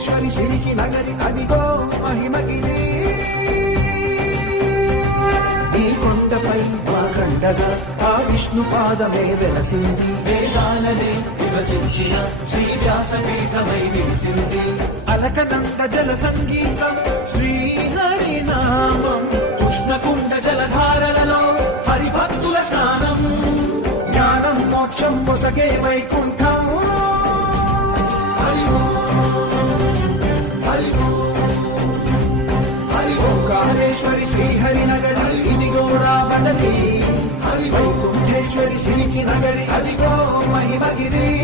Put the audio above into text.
వైకుంఠేశ్వరి సిరికి నగరి అదిగో మహిమగిరి. ఈ కొండపై మా కండగా ఆ విష్ణు పాదమే వెలసింది. వేదాలనే విభజించిన శ్రీ వ్యాసపీఠమై నిలిసింది. అలకనంద జల సంగీతం కృష్ణకుండ జలధారలలో హరిభక్తుల స్నానం. జ్ఞానం మోక్షం మొసగే వైకుంఠం ఓంకారేశ్వరి శ్రీహరి నగరి ఇదిగో రాబడలి హరి కుంఠేశ్వరి సిరికి నగరి అదిగో మహిమగిరి.